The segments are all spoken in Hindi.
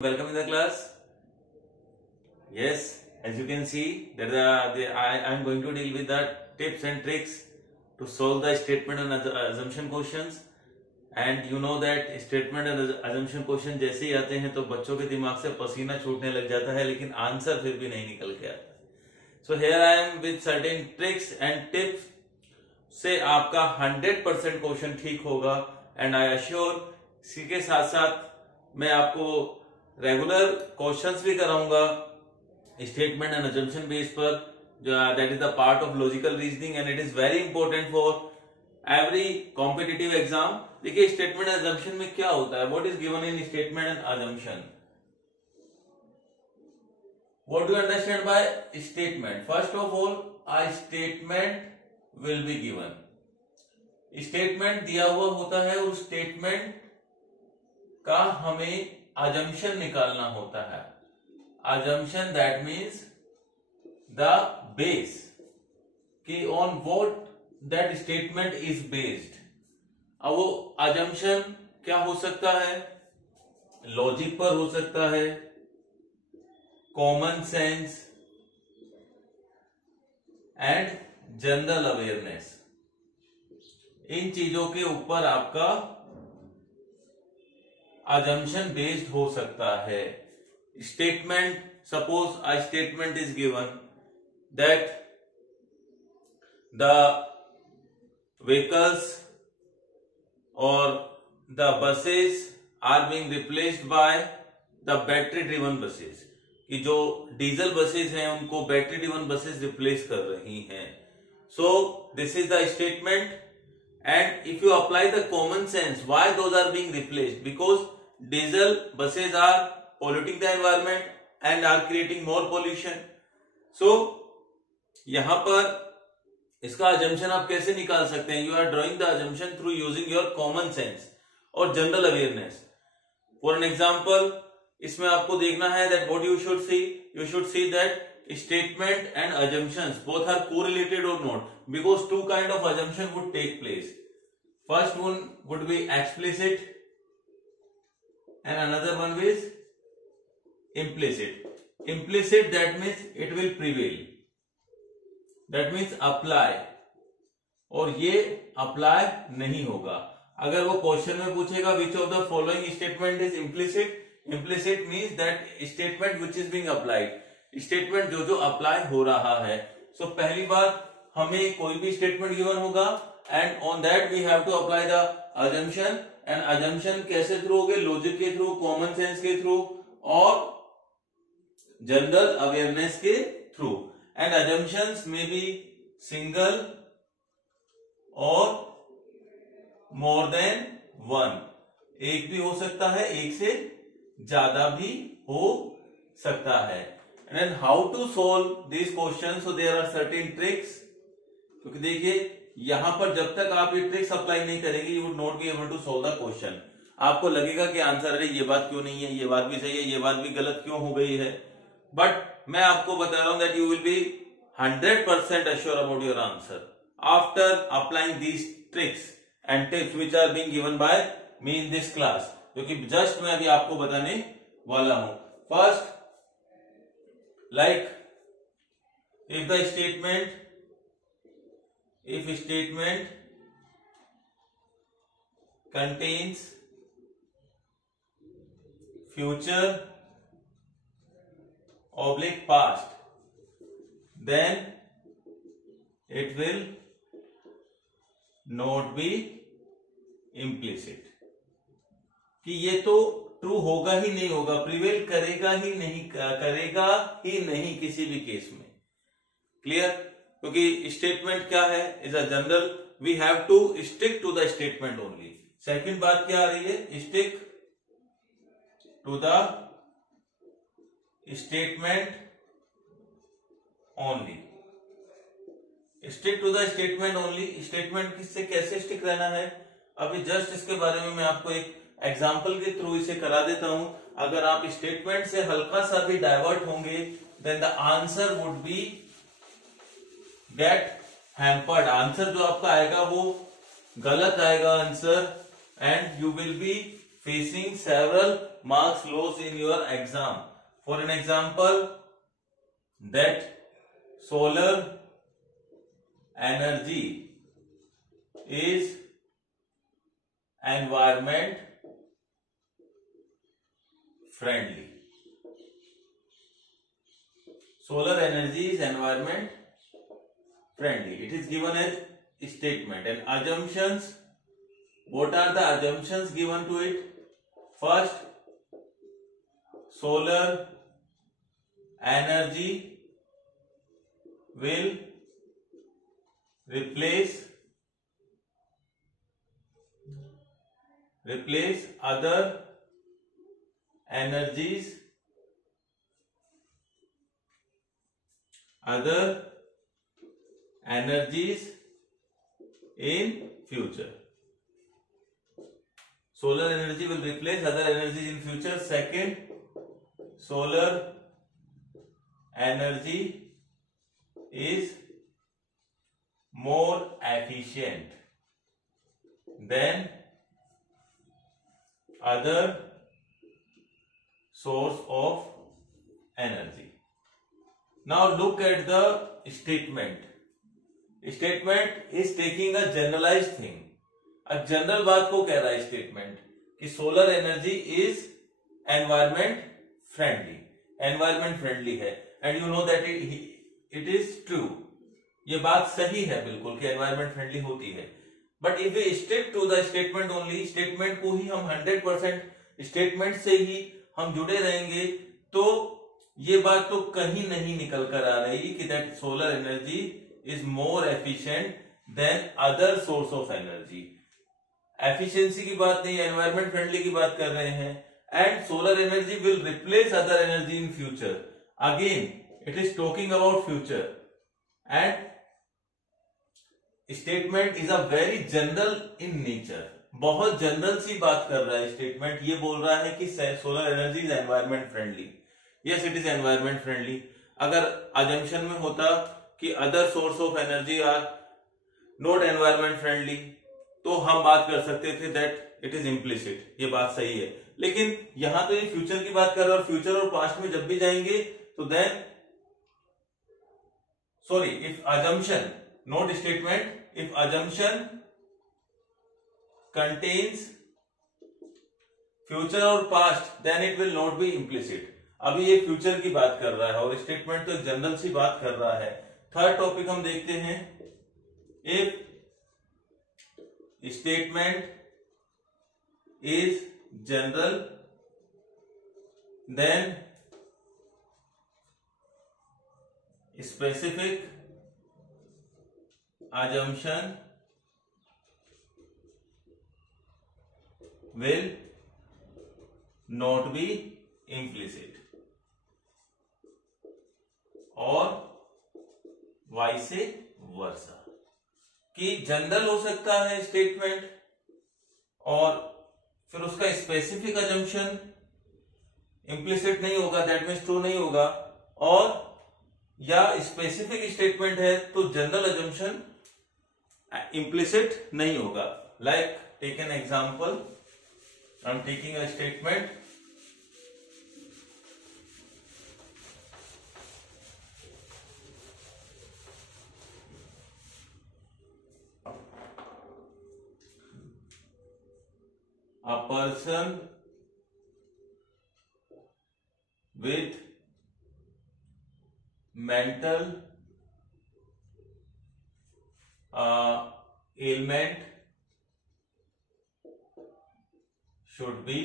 Welcome in the class. Yes, as you can see that I am going to deal with the tips and tricks to solve the statement and assumption questions. And you know that statement and assumption question जैसे ही आते हैं तो बच्चों के दिमाग से पसीना छूटने लग जाता है, लेकिन आंसर फिर भी नहीं निकल के आता. So here I am with certain tricks and tips से आपका 100% क्वेश्चन ठीक होगा. एंड आई अश्योर इसी के साथ साथ मैं आपको रेगुलर क्वेश्चंस भी कराऊंगा स्टेटमेंट एंड अजम्पशन बेस पर, जो that is the part of logical reasoning and it is very important for every competitive exam. देखिए स्टेटमेंट एंड अजम्पशन में क्या होता है, what is given in statement and assumption. What do you understand by statement? First of all a statement will be given. Statement दिया हुआ होता है और स्टेटमेंट का हमें assumption निकालना होता है. assumption that means the base कि on what that statement is based. अब वो assumption क्या हो सकता है? लॉजिक पर हो सकता है, common sense and general awareness. इन चीजों के ऊपर आपका assumption based हो सकता है. Statement, suppose a statement is given that the vehicles or the buses are being replaced by the battery driven buses. कि जो डीजल बसेस हैं उनको बैटरी ड्रिवन बसेस रिप्लेस कर रही हैं. So this is the statement, and if you apply the common sense, why those are being replaced? Because diesel buses are polluting the environment and are creating more pollution. So यहां पर इसका assumption आप कैसे निकाल सकते हैं? You are drawing the assumption through using your common sense और general awareness. For an example, इसमें आपको देखना है that what you should see. You should see that statement and assumptions both are correlated or not, because two kind of assumption would take place. First one would be explicit and another one is implicit. Implicit, that means it will prevail, that means apply, और ये apply नहीं होगा. अगर वो क्वेश्चन में पूछेगा which of the following statement is implicit, implicit means that statement which is being applied, statement जो अप्लाई हो रहा है. सो पहली बात, हमें कोई भी स्टेटमेंट गिवन होगा and on that we have to apply the assumption. And assumption कैसे थ्रू होगे? लॉजिक के थ्रू, कॉमन सेंस के थ्रू और जनरल अवेयरनेस के थ्रू. एंड assumptions में भी सिंगल और मोर देन वन, एक भी हो सकता है, एक से ज्यादा भी हो सकता है. And how to solve this question? So there are certain tricks. क्योंकि देखिए यहां पर जब तक आप ये ट्रिक्स अप्लाई नहीं करेंगे, you would not be able to solve the question. आपको लगेगा कि आंसर, अरे ये बात क्यों नहीं है, ये बात भी सही है, ये बात भी गलत क्यों हो गई है. बट मैं आपको बता रहा हूं that you will be 100% assure about your answer after applying these tricks and tips which are being given by me in this class, जो कि जस्ट मैं अभी आपको बताने वाला हूं. First, like if statement contains future oblique past, then it will not be implicit. कि ये तो ट्रू होगा ही नहीं होगा, प्रिवेल करेगा ही नहीं किसी भी केस में. क्लियर? क्योंकि स्टेटमेंट क्या है? Is a general, we have to stick to the statement only. Second बात क्या आ रही है? Stick to the statement only. Stick to the statement only. Statement किससे कैसे स्टिक रहना है? अभी जस्ट इसके बारे में मैं आपको एक एग्जाम्पल के थ्रू इसे करा देता हूं. अगर आप स्टेटमेंट से हल्का सा भी डाइवर्ट होंगे, then the answer would be get hampered. Answer जो आपका आएगा वो गलत आएगा answer, and you will be facing several marks loss in your exam. For an example, that solar energy is environment friendly. Solar energy is environment friendly. It is given as statement. And assumptions, what are the assumptions given to it? First, solar energy will replace other energies in future. Solar energy will replace other energies in future. Second, solar energy is more efficient than other source of energy. Now look at the statement. Statement is taking a generalized thing. अब जनरल बात को कह रहा है स्टेटमेंट कि solar energy is environment friendly है, and you know that it is true. ये बात सही है बिल्कुल कि एनवायरमेंट फ्रेंडली होती है. But if we stick to the statement only, statement को ही हम 100% स्टेटमेंट से ही हम जुड़े रहेंगे, तो ये बात तो कहीं नहीं निकल कर आ रही कि that solar energy is more efficient then other source of energy. Efficiency की बात नहीं, एनवायरमेंट फ्रेंडली की बात कर रहे हैं. And solar energy will replace other energy in future. Again it is talking about future, and statement is a very general in nature. बहुत जनरल सी बात कर रहा है स्टेटमेंट. ये बोल रहा है कि solar energy is environment friendly. Yes, it is environment friendly. अगर अजम्पशन में होता कि other source of energy are not environment friendly, तो हम बात कर सकते थे दैट इट इज इम्प्लिसिट. ये बात सही है, लेकिन यहां तो ये फ्यूचर की बात कर रहा है, और फ्यूचर और पास्ट में जब भी जाएंगे तो then sorry if assumption not statement, if assumption contains future और past then it will not be implicit. अभी ये फ्यूचर की बात कर रहा है और स्टेटमेंट तो जनरल सी बात कर रहा है. थर्ड टॉपिक हम देखते हैं. If statement is general then specific assumption will not be implicit, और वाइस वर्सा. कि जनरल हो सकता है स्टेटमेंट और फिर उसका स्पेसिफिक अजम्पशन इम्प्लिसिट नहीं होगा, दैट मीन्स ट्रू नहीं होगा, और या स्पेसिफिक स्टेटमेंट है तो जनरल अजम्पशन इम्प्लिसिट नहीं होगा. Like take an example. I am taking a statement. A person with mental ailment should be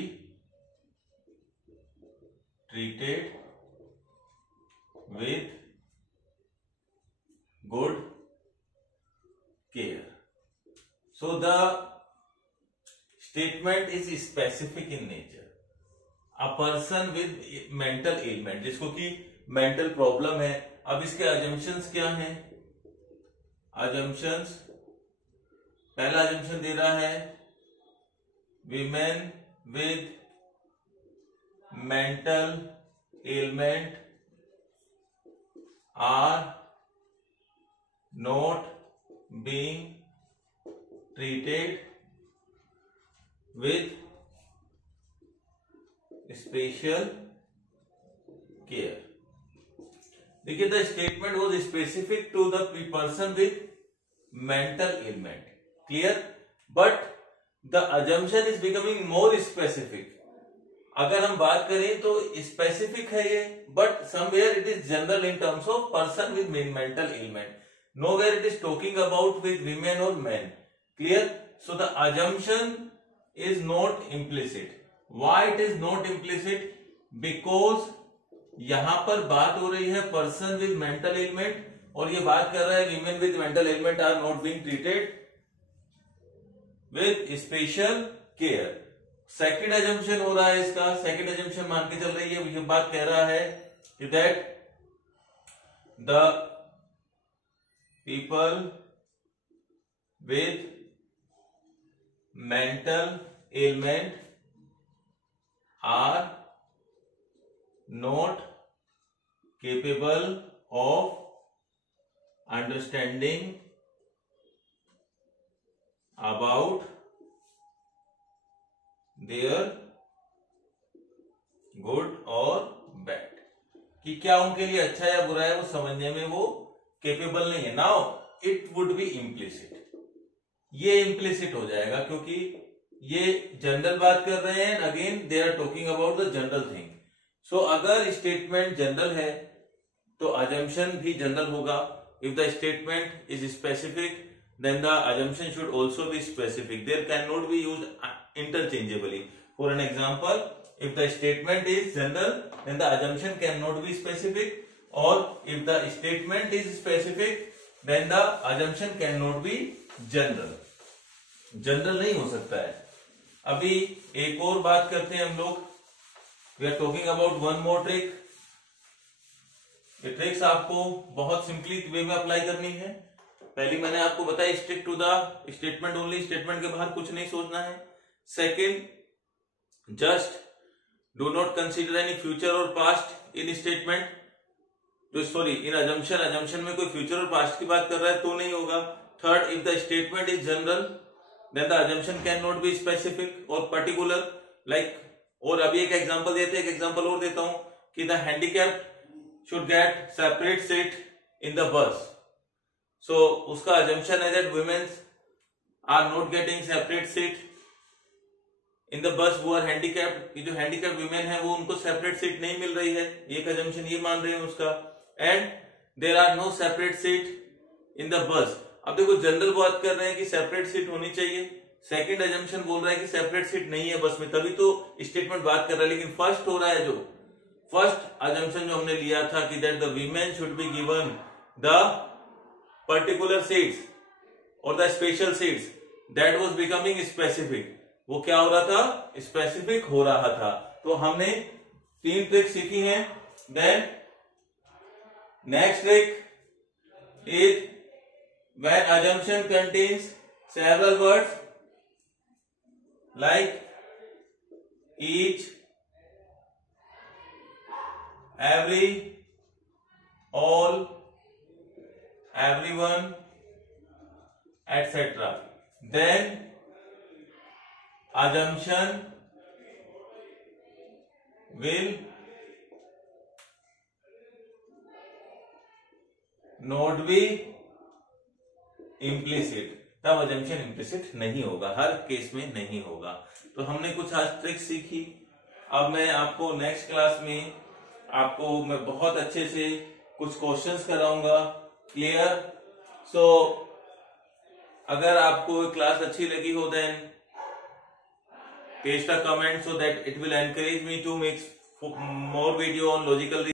treated with good care. So the statement is specific in nature. A person with mental ailment, जिसको कि मेंटल प्रॉब्लम है. अब इसके अजम्पशंस क्या हैं? अजम्पशंस, पहला अजम्पशन दे रहा है women with mental element are not being treated with special care. देखिए, the statement was specific to the person with mental ailment, clear, but the assumption is becoming more specific. अगर हम बात करें तो स्पेसिफिक है ये, but somewhere it is general in terms of person with mental ailment, nowhere it is talking about with women or men, clear? So the assumption is not implicit. Why it is not implicit? Because यहां पर बात हो रही है पर्सन विद मेंटल एलिमेंट, और ये बात कर रहा है women with mental element are not being treated with special care. Second assumption हो रहा है इसका, सेकंड अजम्पशन मान के चल रही है, ये बात कह रहा है कि that the people with mental ailment are not capable of understanding about their good और bad, कि क्या उनके लिए अच्छा या बुरा है वो समझने में वो केपेबल नहीं है। Now it would be implicit, ये इम्प्लिसिट हो जाएगा क्योंकि ये जनरल बात कर रहे हैं, again they are talking about the general thing. So अगर स्टेटमेंट जनरल है तो अजम्पशन भी जनरल होगा। If the statement is specific then the assumption should also be specific, there can not be used interchangeably. For an example, if the statement is general then the assumption can not be specific, or if the statement is specific then the assumption cannot be general, general नहीं हो सकता है। अभी एक और बात करते हैं हम लोग, we are talking about one more trick. ये ट्रिक्स आपको बहुत सिंपली वे में अप्लाई करनी है। पहली मैंने आपको बताया stick to the statement only, statement के बाहर कुछ नहीं सोचना है। Second, just do not consider any future और पास्ट इन स्टेटमेंट, तो सॉरी इन अजम्पशन, अजम्पशन में कोई फ्यूचर और पास्ट की बात कर रहा है तो नहीं होगा। Third, if the statement is general then the assumption can not be specific और पर्टिकुलर, लाइक, और अभी एक एग्जांपल देते हैं, एक एग्जांपल और देता हूं कि the handicapped should get separate seat in the bus. So उसका अजम्पशन है that womens are not getting separate seat in the bus who are handicapped, ये जो हैंडीकैप्ड वुमेन है वो उनको सेपरेट सीट नहीं मिल रही है, एक अजम्पशन ये मान रहे हैं उसका। And there are no separate seat in the bus. अब देखो जनरल बात कर रहे हैं कि सेपरेट सीट होनी चाहिए, सेकंड अजम्पशन बोल रहा है कि सेपरेट सीट नहीं है बस में, तभी तो स्टेटमेंट बात कर रहा है। लेकिन फर्स्ट हो रहा है, जो फर्स्ट अजम्पशन जो हमने लिया था कि that the women should be given the particular seats और the special seats, that was becoming specific, वो क्या हो रहा था, स्पेसिफिक हो रहा था। तो हमने 3 ट्रिक सीखी हैं। Then next trick is when assumption contains several words like each, every, all, everyone, etc., then assumption will not be implicit, तब अजम्पशन इम्प्लिसिट नहीं होगा, हर केस में नहीं होगा। तो हमने कुछ आज ट्रिक्स सीखी। अब मैं आपको नेक्स्ट क्लास में आपको मैं बहुत अच्छे से कुछ क्वेश्चंस कराऊंगा, क्लियर? सो अगर आपको क्लास अच्छी लगी हो then paste a comment so that it will encourage me to make more video on logical